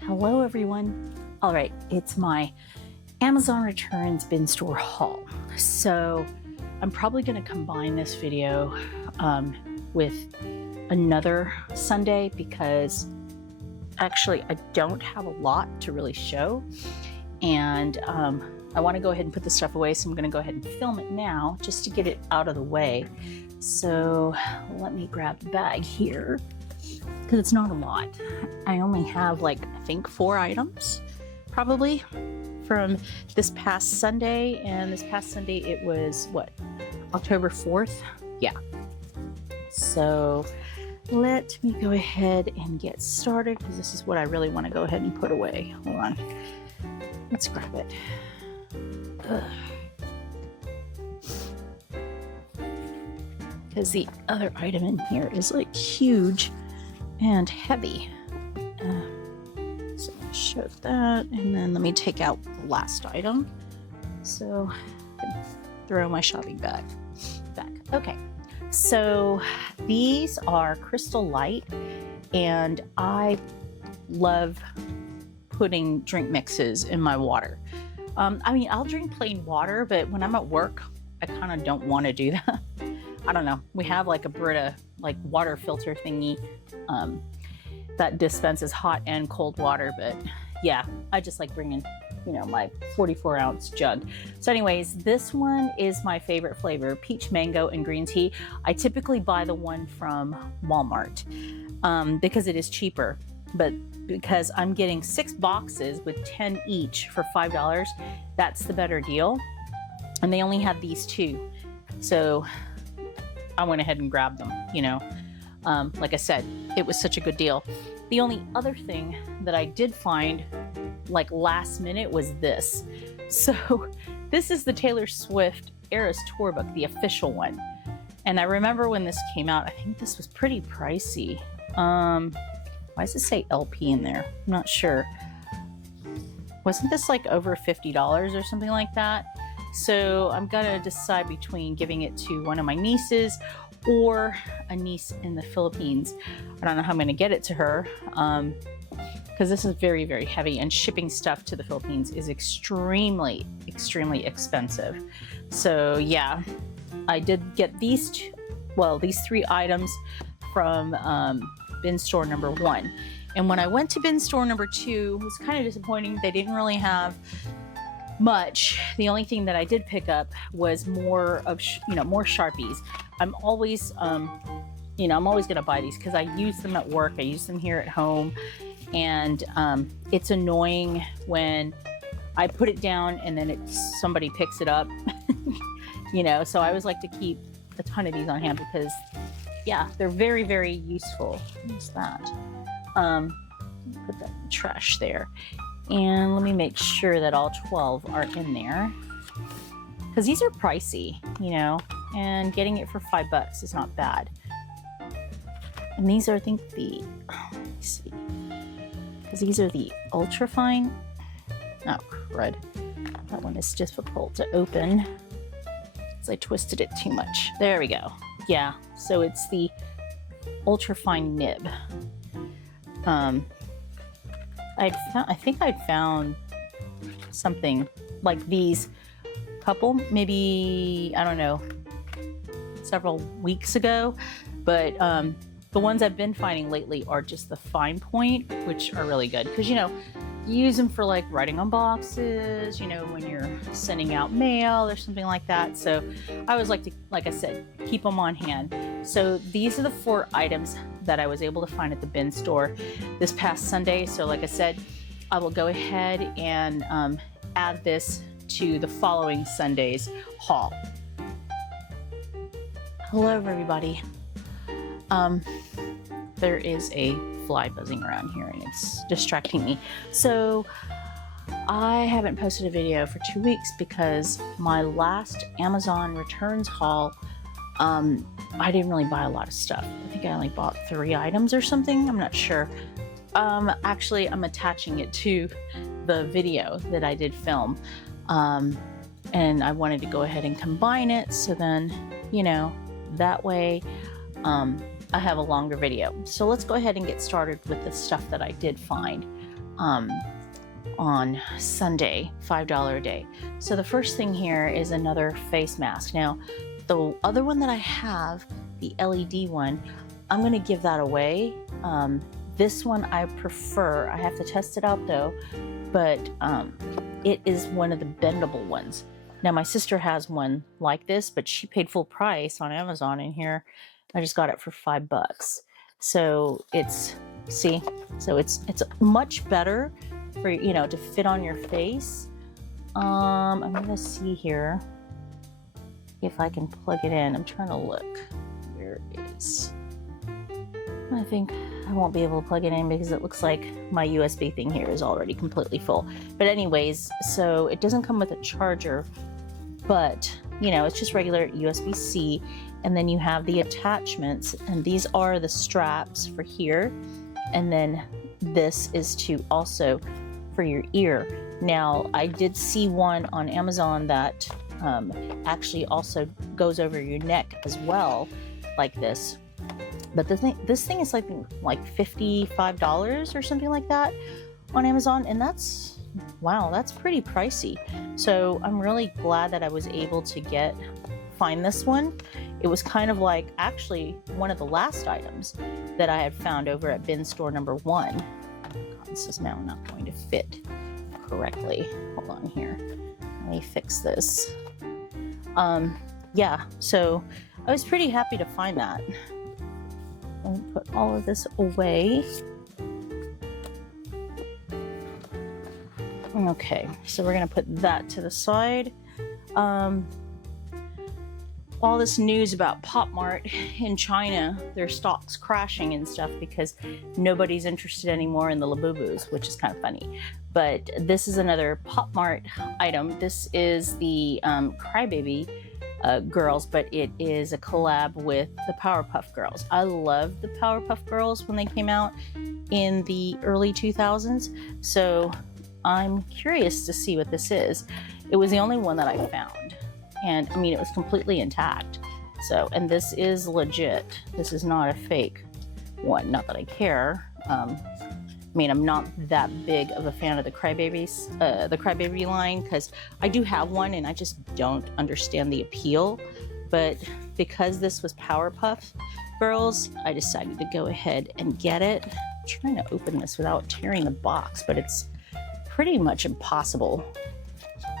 Hello everyone. All right, it's my Amazon Returns bin store haul. So I'm probably going to combine this video with another Sunday because actually I don't have a lot to really show, and I want to go ahead and put the stuff away, so I'm going to go ahead and film it now just to get it out of the way. So let me grab the bag here because it's not a lot. I only have like, I think 4 items probably from this past Sunday, and this past Sunday it was what, October 4th? Yeah. So let me go ahead and get started because this is what I really want to go ahead and put away. Hold on. Let's grab it. Because the other item in here is like huge and heavy. So I'll show that, and then let me take out the last item so I can throw my shopping bag back. Okay, so these are Crystal Light, and I love putting drink mixes in my water. I mean, I'll drink plain water, but when I'm at work, I kind of don't want to do that. I don't know. We have like a Brita like water filter thingy that dispenses hot and cold water, but yeah, I just like bringing, you know, my 44-ounce jug. So anyways, this one is my favorite flavor, peach mango and green tea. I typically buy the one from Walmart because it is cheaper, but because I'm getting 6 boxes with 10 each for $5, that's the better deal. And they only had these 2. So I went ahead and grabbed them, you know. Like I said, it was such a good deal. The only other thing that I did find like last minute was this. So this is the Taylor Swift Eras Tour book, the official one. And I remember when this came out, I think this was pretty pricey. Why does it say LP in there? I'm not sure. Wasn't this like over $50 or something like that? So I'm gonna decide between giving it to one of my nieces or a niece in the Philippines. I don't know how I'm gonna get it to her because this is very, very heavy, and shipping stuff to the Philippines is extremely, extremely expensive. So yeah, I did get these 3 items from bin store number 1. And when I went to bin store number 2, it was kind of disappointing. They didn't really have much. The only thing that I did pick up was more of, more Sharpies. I'm always, I'm always going to buy these because I use them at work. I use them here at home. And it's annoying when I put it down and then somebody picks it up, so I always like to keep a ton of these on hand because, yeah, they're very, very useful. What's that? Put that in the trash there. And let me make sure that all 12 are in there because these are pricey, and getting it for $5 is not bad. And these are, I think, let me see, because these are the ultra fine. Oh, crud. That one is difficult to open because I twisted it too much. There we go. Yeah, so it's the ultra fine nib. I think I'd found something like these couple, maybe, I don't know, several weeks ago, but the ones I've been finding lately are just the fine point, which are really good because, you use them for like writing on boxes, when you're sending out mail or something like that. So I always like to, like I said, keep them on hand. So these are the 4 items that I was able to find at the bin store this past Sunday. So like I said, I will go ahead and add this to the following Sunday's haul. Hello everybody. There is a fly buzzing around here and it's distracting me. So I haven't posted a video for 2 weeks because my last Amazon Returns haul, I didn't really buy a lot of stuff. I think I only bought 3 items or something. I'm not sure. Actually, I'm attaching it to the video that I did film. And I wanted to go ahead and combine it so then, that way I have a longer video. So let's go ahead and get started with the stuff that I did find on Sunday, $5 a day. So the first thing here is another face mask. Now, the other one that I have, the LED one, I'm gonna give that away. This one I prefer. I have to test it out though, but it is one of the bendable ones. Now my sister has one like this, but she paid full price on Amazon, and here I just got it for $5. So it's, see, so it's much better for, you know, to fit on your face. I'm gonna see here if I can plug it in. I'm trying to look. Where is, I think I won't be able to plug it in because it looks like my USB thing here is already completely full. But anyways, so it doesn't come with a charger, but you know, it's just regular USB-C, and then you have the attachments, and these are the straps for here, and then this is to also for your ear. Now, I did see one on Amazon that actually also goes over your neck as well, like this. But this thing is like $55 or something like that on Amazon, and that's, wow, that's pretty pricey. So I'm really glad that I was able to find this one. It was kind of like actually one of the last items that I had found over at bin store number 1. God, this is now not going to fit correctly. Hold on here. Let me fix this. Yeah, so I was pretty happy to find that. Let me put all of this away. Okay, so we're gonna put that to the side. All this news about Pop Mart in China, their stock's crashing and stuff because nobody's interested anymore in the Labubus, which is kind of funny. But this is another Pop Mart item. This is the Crybaby girls, but it is a collab with the Powerpuff Girls. I loved the Powerpuff Girls when they came out in the early 2000s, so I'm curious to see what this is. It was the only one that I found, and I mean, it was completely intact. So, and this is legit. This is not a fake one. Not that I care. I mean, I'm not that big of a fan of the Crybaby line, because I do have one and I just don't understand the appeal. But because this was Powerpuff Girls, I decided to go ahead and get it. I'm trying to open this without tearing the box, but it's pretty much impossible.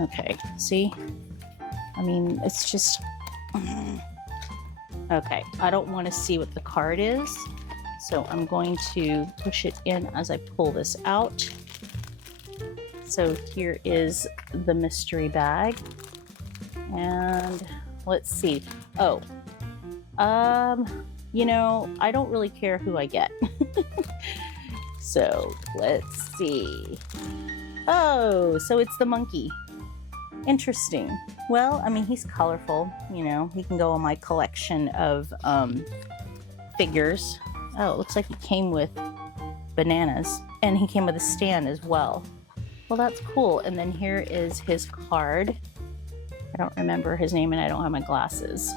Okay, see? I mean, it's just, okay, I don't want to see what the card is, so I'm going to push it in as I pull this out. So here is the mystery bag, and let's see. Oh, you know, I don't really care who I get. So let's see. Oh, so it's the monkey. Interesting. Well, I mean, he's colorful, you know, he can go on my collection of figures. Oh, it looks like he came with bananas, and he came with a stand as well. Well, that's cool. And then here is his card. I don't remember his name and I don't have my glasses.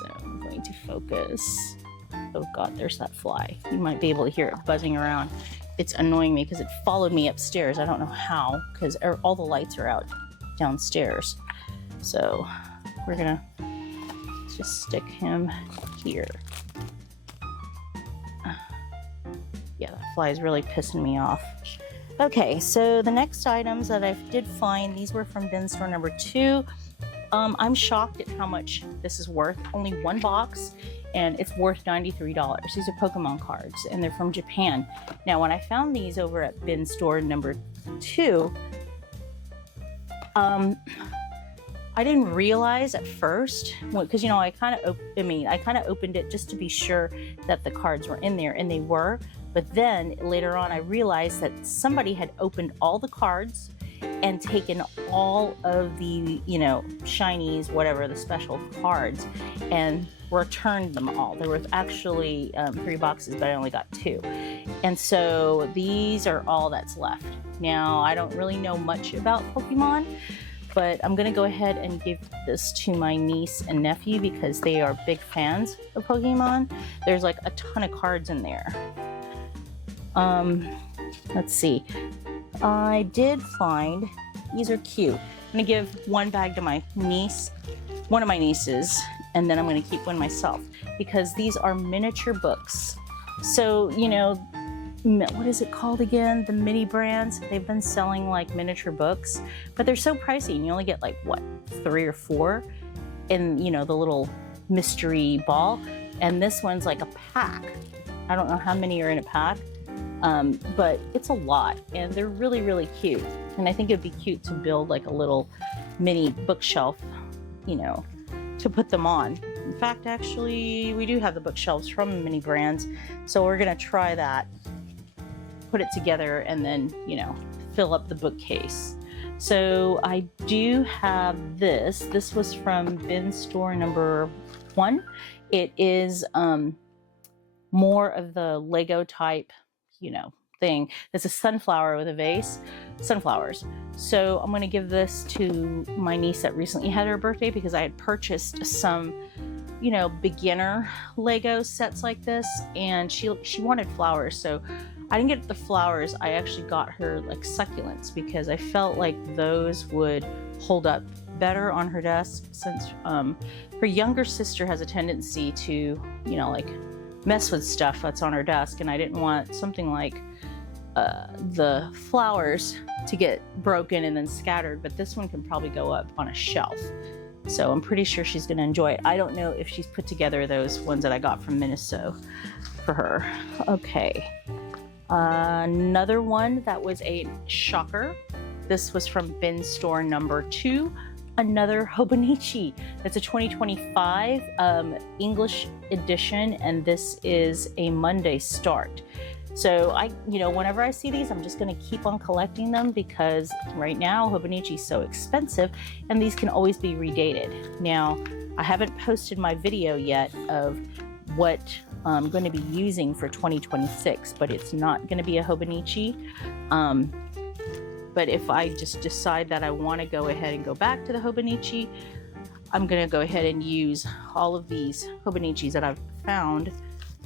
So I'm going to focus. Oh God, there's that fly. You might be able to hear it buzzing around. It's annoying me because it followed me upstairs. I don't know how, because all the lights are out downstairs. So we're gonna just stick him here. Yeah, that fly is really pissing me off. Okay, so the next items that I did find, these were from bin store number 2. I'm shocked at how much this is worth. Only one box, and it's worth $93. These are Pokemon cards, and they're from Japan. Now, when I found these over at bin store number 2, I didn't realize at first, because you know, I kind of opened it just to be sure that the cards were in there, and they were. But then later on, I realized that somebody had opened all the cards and taken all of the, you know, shinies, whatever, the special cards, and returned them all. There was actually 3 boxes, but I only got 2. And so these are all that's left. Now, I don't really know much about Pokemon, but I'm gonna go ahead and give this to my niece and nephew because they are big fans of Pokemon. There's like a ton of cards in there. Let's see. I did find, these are cute. I'm gonna give one bag to my niece, one of my nieces, and then I'm gonna keep one myself because these are miniature books. So, you know, what is it called again? The mini brands, they've been selling like miniature books, but they're so pricey and you only get like, what, 3 or 4 in, you know, the little mystery ball. And this one's like a pack. I don't know how many are in a pack, but it's a lot and they're really, really cute. And I think it'd be cute to build like a little mini bookshelf, you know, to put them on. In fact, actually, we do have the bookshelves from mini brands, so we're gonna try that. Put it together and then, you know, fill up the bookcase. So I do have this. This was from bin store number 1. It is more of the Lego type, you know, thing. It's a sunflower with a vase, sunflowers. So I'm gonna give this to my niece that recently had her birthday because I had purchased some, you know, beginner Lego sets like this, and she wanted flowers. So I didn't get the flowers. I actually got her like succulents because I felt like those would hold up better on her desk since her younger sister has a tendency to, you know, like mess with stuff that's on her desk, and I didn't want something like the flowers to get broken and then scattered, but this one can probably go up on a shelf. So I'm pretty sure she's gonna enjoy it. I don't know if she's put together those ones that I got from Miniso for her. Okay. Another one that was a shocker. This was from bin store number 2. Another Hobonichi. That's a 2025 English edition, and this is a Monday start. So you know, whenever I see these, I'm just gonna keep on collecting them because right now Hobonichi is so expensive, and these can always be redated. Now, I haven't posted my video yet of what I'm going to be using for 2026, but it's not going to be a Hobonichi. But if I just decide that I want to go ahead and go back to the Hobonichi, I'm going to go ahead and use all of these Hobonichis that I've found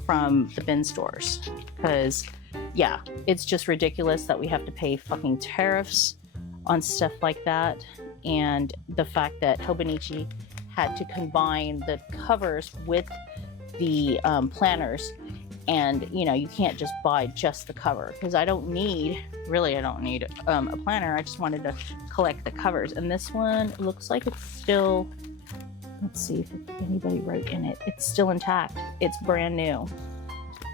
from the bin stores. Because, yeah, it's just ridiculous that we have to pay fucking tariffs on stuff like that. And the fact that Hobonichi had to combine the covers with the planners, and you know, you can't just buy just the cover because I don't need a planner. I just wanted to collect the covers, and this one looks like it's still, let's see if anybody wrote in it, it's still intact. It's brand new,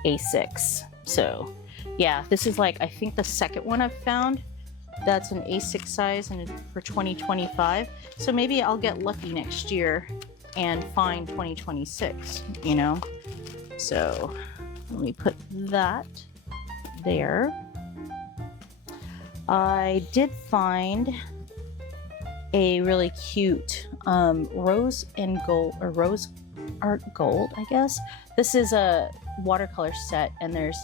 A6. So yeah, this is like, I think the second one I've found that's an A6 size and for 2025. So maybe I'll get lucky next year and find 2026, you know? So let me put that there. I did find a really cute rose art gold, I guess. This is a watercolor set, and there's,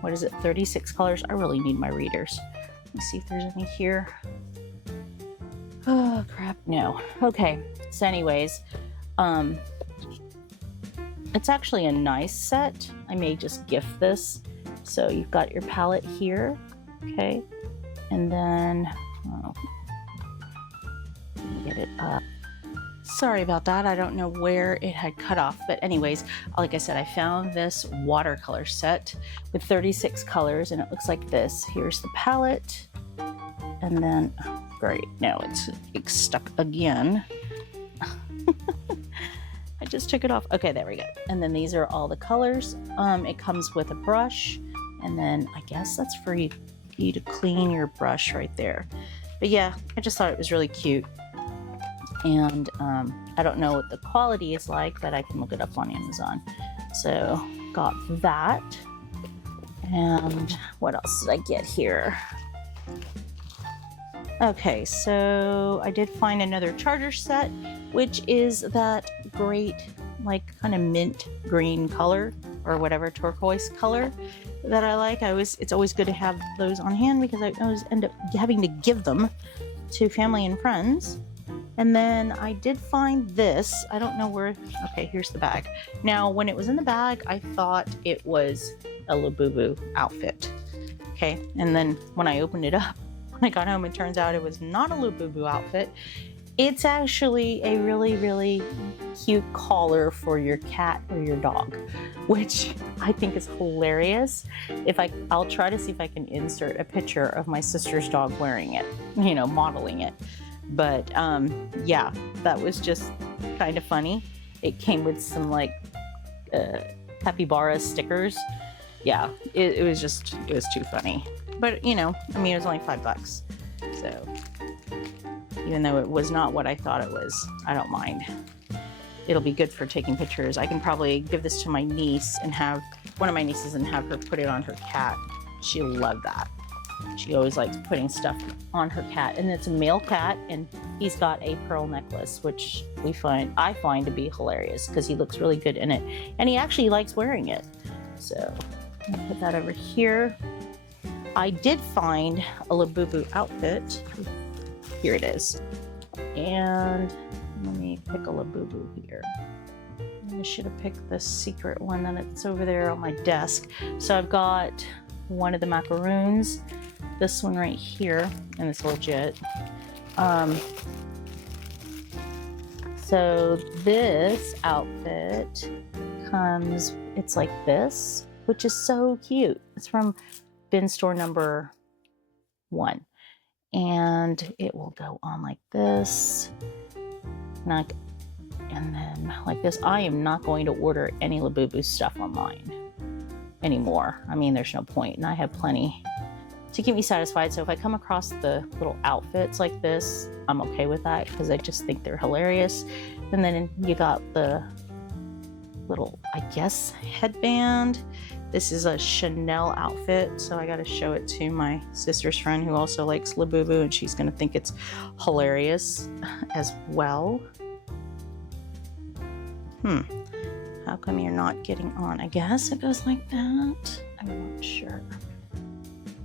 what is it, 36 colors? I really need my readers. Let me see if there's any here. Oh crap, no. Okay, so anyways, it's actually a nice set. I may just gift this. So you've got your palette here, okay? And then, oh, let me get it up. Sorry about that. I don't know where it had cut off, but anyways, like I said, I found this watercolor set with 36 colors, and it looks like this. Here's the palette, and then, oh, great, now it's stuck again. I just took it off. Okay, there we go. And then these are all the colors. It comes with a brush, and then I guess that's for you to clean your brush right there. But yeah, I just thought it was really cute. And I don't know what the quality is like, but I can look it up on Amazon. So got that. And what else did I get here? Okay, so I did find another charger set, which is that great, like, kind of mint green color, or whatever, turquoise color that I like. It's always good to have those on hand because I always end up having to give them to family and friends. And then I did find this. I don't know where. Okay, here's the bag. Now, when it was in the bag, I thought it was a Labubu outfit. Okay, and then when I opened it up, when I got home, it turns out it was not a Labubu outfit. It's actually a really, really cute collar for your cat or your dog, which I think is hilarious. I'll try to see if I can insert a picture of my sister's dog wearing it, you know, modeling it. But yeah, that was just kind of funny. It came with some like capybara stickers. Yeah, it was too funny. But you know, I mean, it was only $5. So even though it was not what I thought it was, I don't mind. It'll be good for taking pictures. I can probably give this to my niece and have one of my nieces and have her put it on her cat. She'll love that. She always likes putting stuff on her cat, and it's a male cat, and he's got a pearl necklace, which I find to be hilarious because he looks really good in it, and he actually likes wearing it. So I'm gonna put that over here. I did find a Labubu outfit. Here it is, and let me pick a Labubu here. I should have picked the secret one, and it's over there on my desk. So I've got one of the macaroons, this one right here, and it's legit. So this outfit comes, it's like this, which is so cute. It's from bin store number 1. And it will go on like this, and then like this. I am not going to order any Labubu stuff online anymore. I mean, there's no point, and I have plenty to keep me satisfied. So if I come across the little outfits like this, I'm okay with that because I just think they're hilarious. And then you got the little, I guess, headband. This is a Chanel outfit, so I got to show it to my sister's friend who also likes Labubu, and she's going to think it's hilarious as well. How come you're not getting on? I guess it goes like that. I'm not sure.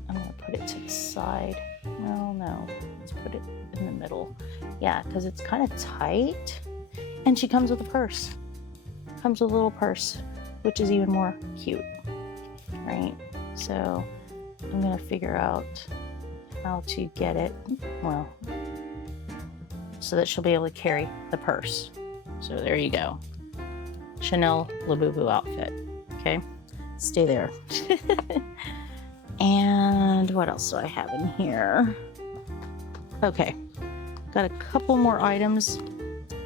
I'm going to put it to the side. Well, no, let's put it in the middle. Yeah, because it's kind of tight, and she comes with a purse. Comes with a little purse, which is even more cute. Right, so I'm gonna figure out how to get it, well, so that she'll be able to carry the purse. So there you go, Chanel Labubu outfit. Okay, stay there. And what else do I have in here? Okay, got a couple more items.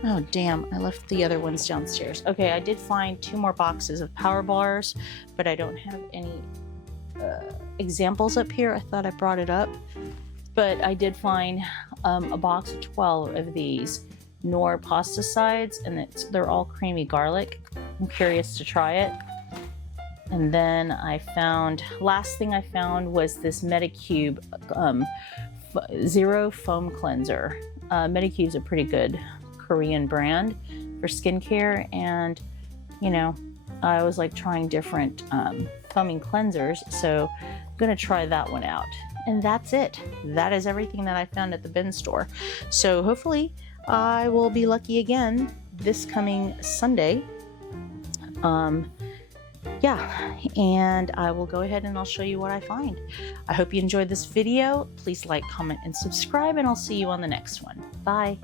Oh damn, I left the other ones downstairs. Okay, I did find 2 more boxes of power bars, but I don't have any examples up here. I thought I brought it up, but I did find a box of 12 of these Knorr pasta sides, and they're all creamy garlic. I'm curious to try it. And then last thing I found was this Medicube Zero Foam Cleanser. Medicube's a pretty good Korean brand for skincare, and you know, I always like trying different foaming cleansers, so I'm gonna try that one out. And that's it. That is everything that I found at the bin store. So hopefully I will be lucky again this coming Sunday. Yeah, and I will go ahead and I'll show you what I find. I hope you enjoyed this video. Please like, comment, and subscribe, and I'll see you on the next one. Bye.